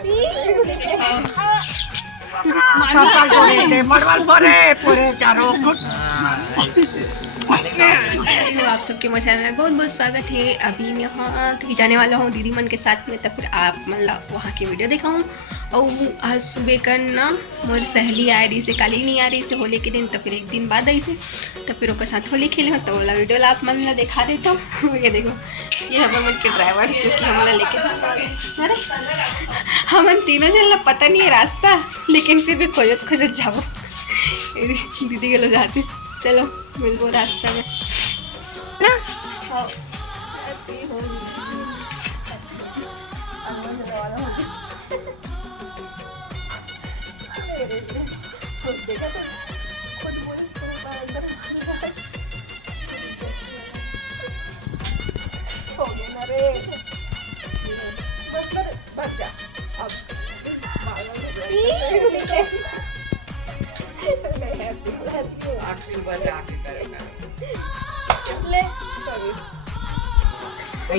आप सबके मजा में बहुत बहुत स्वागत है। अभी मैं वहाँ कहीं जाने वाला हूँ दीदी मन के साथ में, तब फिर आप मतलब वहाँ की वीडियो दिखाऊँ। और आज सुबह का ना मोर सहेली आ रही से, काली नहीं आ रही से होली के दिन, तो फिर एक दिन बाद आई से, तो फिर उसके साथ होली खेले तो वाला वीडियो आप मन ला दिखा देता हूँ। ये देखो, ये हमारे मन के ड्राइवर जो कि हमारा लेके जाता है। अरे हम तीनों जन पता नहीं है रास्ता, लेकिन फिर भी खोजत खोजत जाओ। दीदी के लो जाते, चलो मिलबो रास्ता में ना।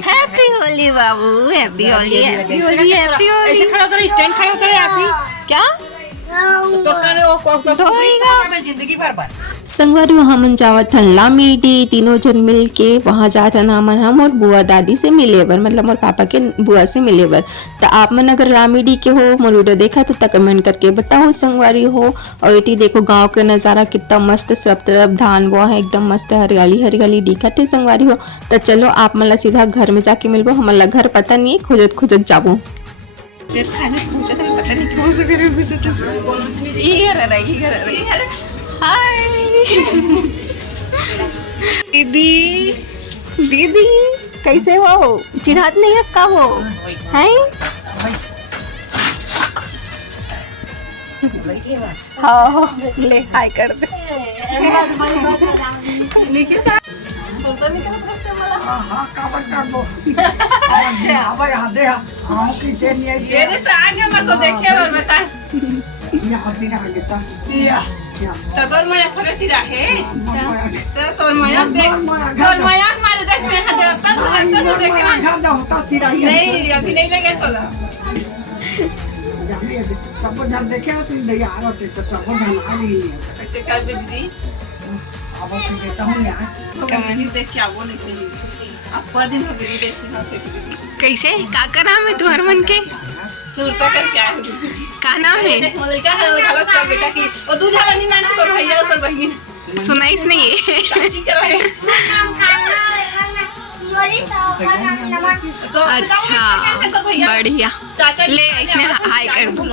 हैप्पी होली बाबू, happy Holi, happy Holi, happy Holi. ऐसे खड़ा उतर, स्टैंड खड़ा उतर आप क्या तो करे वो जिंदगी बर्बाद। संगवारी हमन जावत हन लामीडी, तीनों जन मिल के वहाँ जात हन हम और बुआ दादी से मिले बर, मतलब मोर पापा के बुआ से मिले बर। तो आप मन अगर लामीडी के हो, मोर वीडियो देखा तो कमेंट करके बताओ संगवारी हो। और इतनी देखो गांव के नज़ारा कितना मस्त, सब तरफ धान बोआ है, एकदम मस्त हरियाली हरियाली दिखत है संगवारी हो। तो चलो आप मतलब सीधा घर में जाके मिलबो, हमारा घर पता नहीं है, खोजत खोजत जाबो। पता नहीं ठोस करे घुसे तो हाय दीदी, दीदी कैसे हो? चिन्हत नहीं है इसका हो है? हाँ ले हाय कर दे। तोर मया फगसी रहे तोर मया देख, तोर मया मारे देख में तब देख ना नहीं अभी नहीं लगे तोला सब जन देखे हो तुम दया आते तो सब जन आ रही है। कैसे कर बे दीदी? अब मैं देता हूं यार कमेंट देख के आवो नहीं से अब पर दिन हो गई देखी कैसे का नाम है तुम्हारे मन के? सुरता कर क्या है का नाम है? देख मलिका है गलत कर बेटा की और तू झाला नहीं नाना तो भैया तो बहन सुनाइस नहीं है चाची कर रहे अच्छा बढ़िया। चाचा ले इसने हाय कर दो,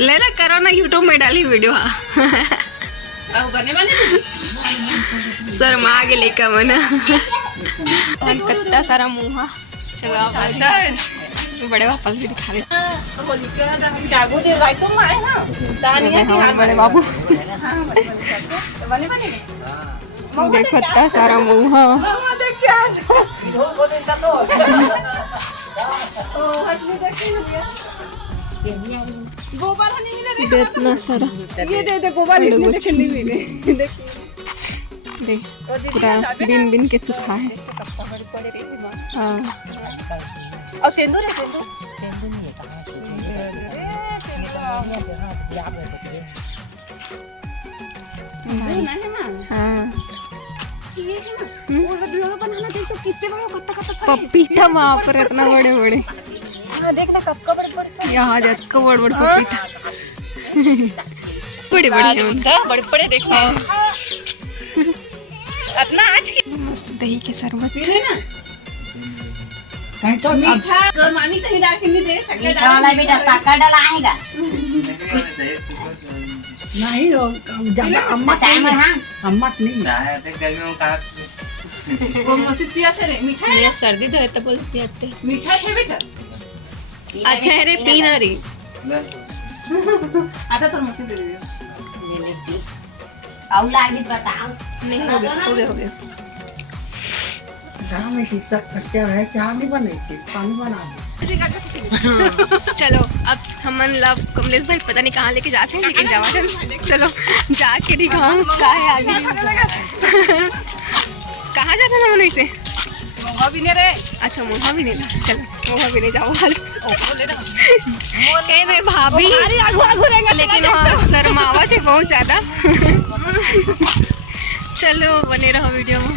ले ले करो ना, यूट्यूब में डाली वीडियो। अब बने बने सर माँ आगे लेकर मना कितना सारा मुँह। चलो आप बड़े पापा भी दिखा दे। होली के जागो दे भाई तुम आए ना दानी है बड़े बाबू बने बने देखो इतना सारा मुँह। देख क्या हो बोले तो ओ हटने देख लिया गोबर नहीं मिले इतना सारा ये दे गोबर इसने देख नहीं मिले देख देख पूरा बिन बिन के सुखा है। हाँ और तेंदू रे तेंदू नहीं है हाँ ये है ना वो वीडियो बनाना देख तो कितने बड़े कत्ता पपीता वहाँ पर इतना बड़े बड़े। हां देखना कब बड़े यहाँ जात को बड़ बड़ पपीता बड़े बड़े बड़े देखो अपना आज की मस्त दही के शरबत है ना कहीं तो मीठा तो मामी कहीं डाल के नहीं दे सकते मीठा वाला बेटा शक्कर डलाएगा नहीं हो ज्यादा अम्मट नहीं है, अम्मट नहीं वो मौसी पिया थे रे मीठा ये सर्दी दे तो बोल पियाते मीठा थे बेटा अच्छा है रे पीना रे आता तो मौसी दे दे और लागी बताओ नहीं हो गया गाँव में हिस्सा खर्चा है, चाय नहीं बने पानी बना चलो अब हमन लव कमलेश भाई पता नहीं कहाँ लेके जाते हैं, लेकिन जावा चलो जाके दिखाऊं क्या है आगे। कहाँ जाता है हमन इसे? मोहा भी नहीं रे। अच्छा मोहा भी नहीं, चलो वहाँ भी नहीं जाओ ए रे भाभी, लेकिन वहाँ शर्मावा थे बहुत ज़्यादा। चलो बने रहो वीडियो में।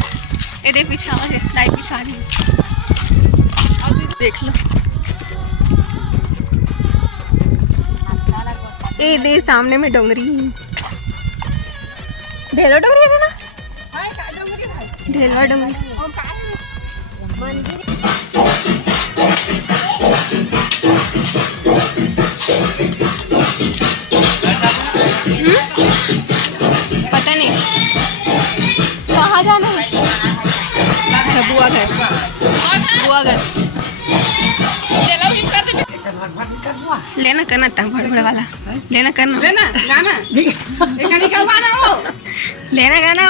ए दे पिछावा है, लाइट पिछा रही देख लो। ए दे सामने में डोंगरी, ढेलो डोंगरी है ना, ढेलवा डोंगरी। पता नहीं कहाँ जाना है। अच्छा बुआ घर, बुआ घर लेना करना था, भड़बड़ वाला लेना करना, लेना गाना हो, लेना गाना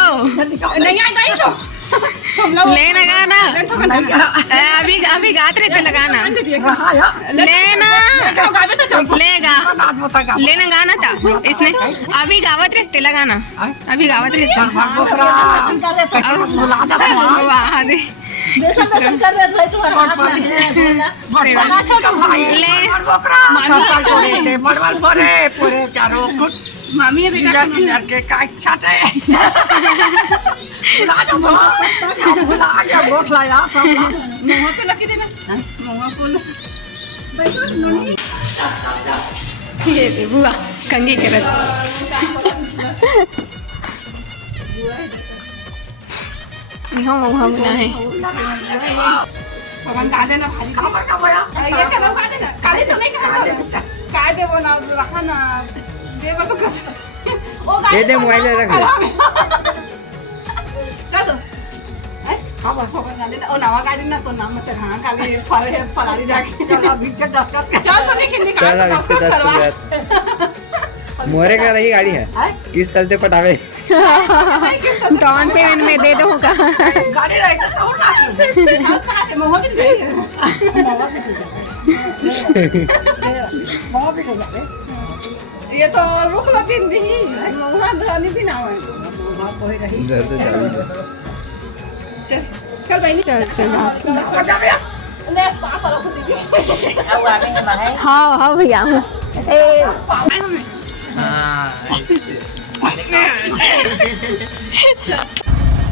अभी गात रहे थे लगाना, लेना लेगा, लेना गाना था इसने, अभी गावत रहे थे लगाना, अभी गावत रहे मामी ने बेटा के का इच्छा थे बुला दो बुला या वोट लाया सब मोह पे लगी थी ना, मोह को ये दे बुआ कंगी करत यहाँ वहाँ बना है। पवन का देना भाजी का बड़ा ये कदम का देना काले तो नहीं का काय दे वो ना रखा ना दे बस ओ गाड़ी दे मोबाइल रख चलो ए खबर खबर ना दे ओ नवा गाड़ी ना तो नाम चढ़ाना काले फरारी जाके चलो बीच 10 का चल तो नहीं निकाल चल अब 10 मोरे का रही गाड़ी है किस तरह से पटावे डाउन पेमेंट में दे दो का गाड़ी रही तो और ना कहां से मोह भी नहीं मोह भी नहीं जाए ये तो रुक ला पिन दी मोह धनी भी ना है इधर से जावी दे चल चल भाई चल चल ले पापा रख दीजिए अब आ गए भाई हाँ हाँ भैया हूँ ए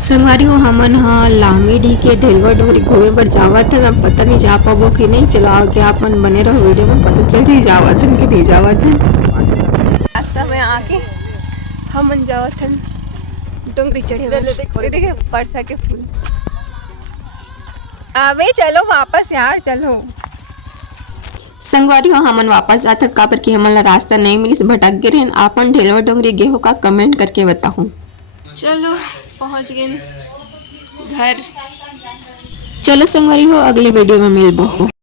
संगवारी हो हमन हाँ लामीडी के ढेलवा डोंगरी घूमे पर जावत हन। अब पता नहीं जा पाबो कि नहीं, चलो आगे आप मन बने रहो वीडियो में, पता चल ही जावत हन कि नहीं जावत हन। रास्ता में आके हमन जावत हन डोंगरी चढ़े हुए, देखे परसा के फूल। अबे चलो वापस यार चलो। संगवारी हो हमन वापस जात काबर कि हमन ला रास्ता नहीं मिलिस, भटक गए रहन। आपन ढेलवा डोंगरी गे हो का कमेंट करके बताओ। चलो पहुंच गए घर। चलो संगवारी हो अगली वीडियो में मिलबो।